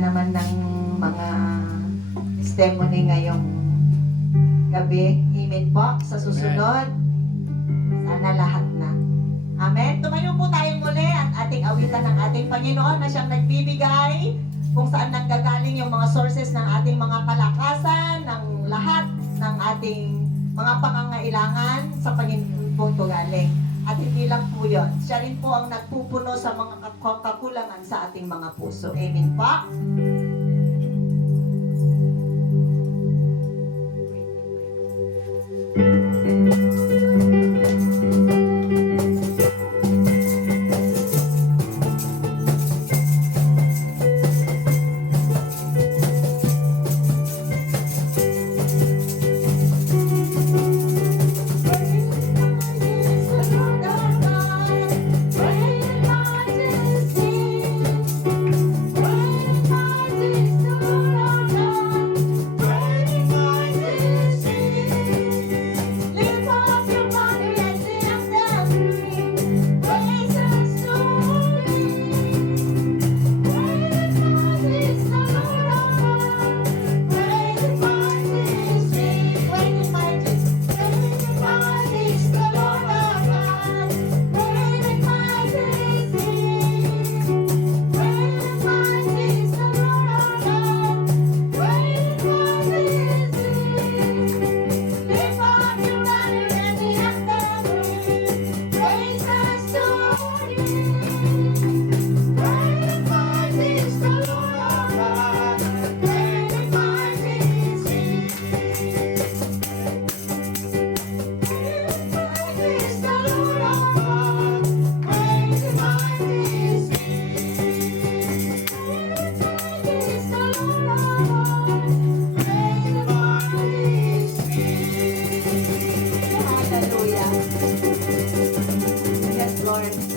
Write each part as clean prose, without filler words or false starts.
naman ng mga testimony ngayong gabi. Amen po. Sa susunod, sana lahat na. Amen. Tumayo po tayong muli at ating awitan ng ating Panginoon na siyang nagbibigay kung saan nanggagaling yung mga sources ng ating mga kalakasan, ng lahat ng ating mga pangangailangan sa Panginoon po ito galing. At hindi lang po yun. Siya rin po ang nagpupuno sa mga kakulangan sa ating mga puso. Amen po.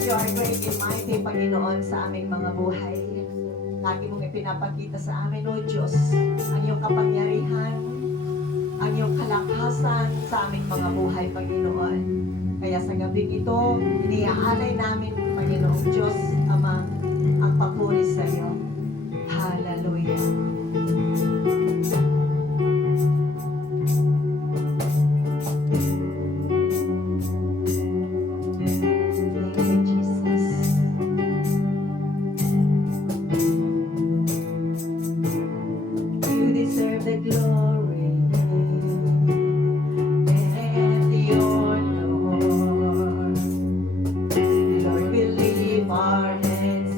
You are great and mighty, Panginoon, sa aming mga buhay. Lagi mong ipinapakita sa amin, O Diyos, ang iyong kapangyarihan, ang iyong kalakasan sa aming mga buhay, Panginoon. Kaya sa gabing ito, iniaalay namin, Panginoong Diyos, Ama, ang papuri sa iyo. Hallelujah. Our hands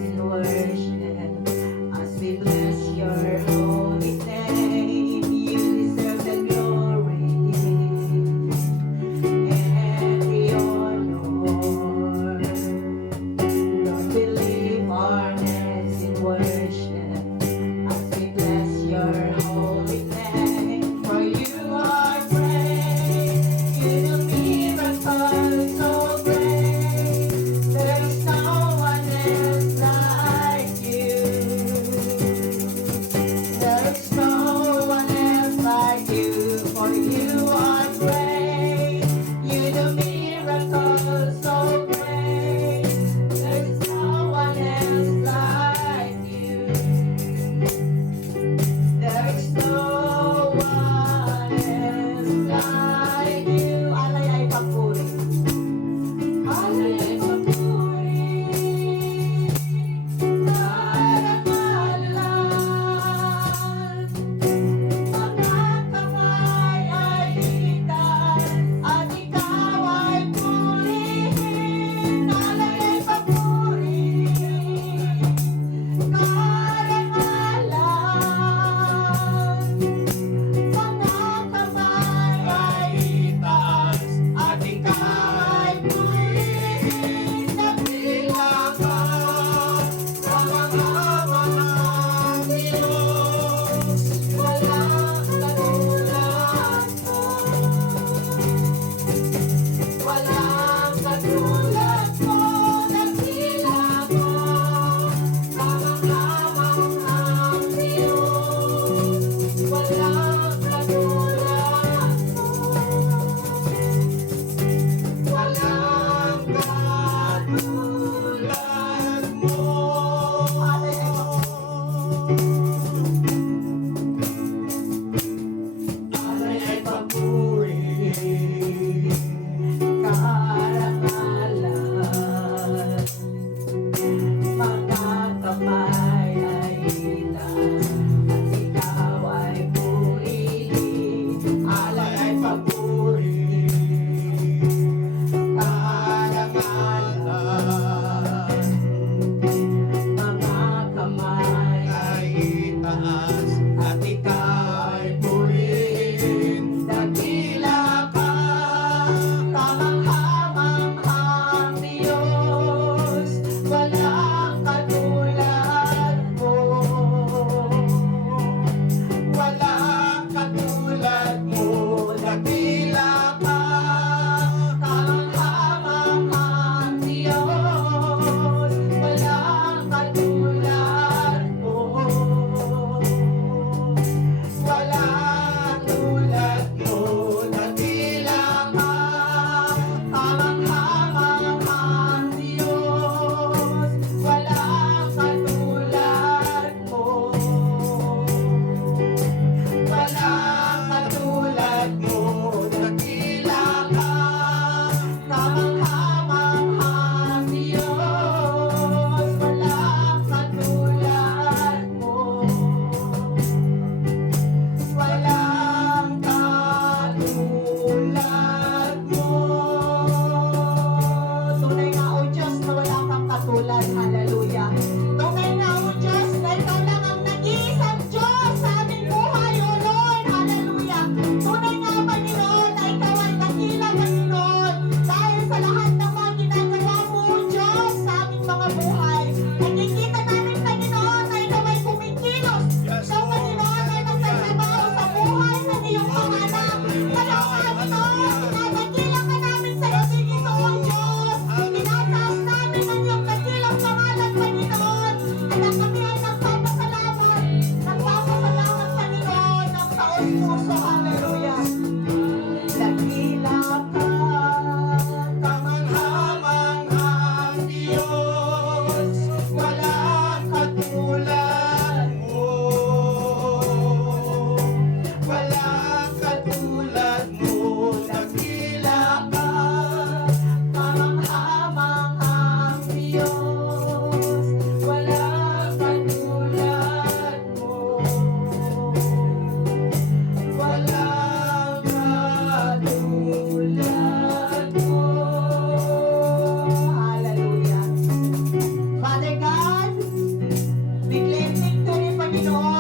kumilos sa Panginoon ay nagtatrabaho sa buhay ng iyong mga anak. Kaya Panginoon, tinatagilan ka namin sa iyo, Panginoon Diyos. Tinataas namin ang iyong dakilang pangalan, Panginoon. At kami ay nagpapasalamat. Nagpapasalamat, Panginoon, ng taos puso. Hallelujah. Dakila ka, Kamanghamanghang Diyos, walang katulad mo. Walang katulad mo, dakila ka. kamanghamanghang Diyos, walang katulad mo. Walang katulad mo. Hallelujah. Father God, we claim victory, Panginoon.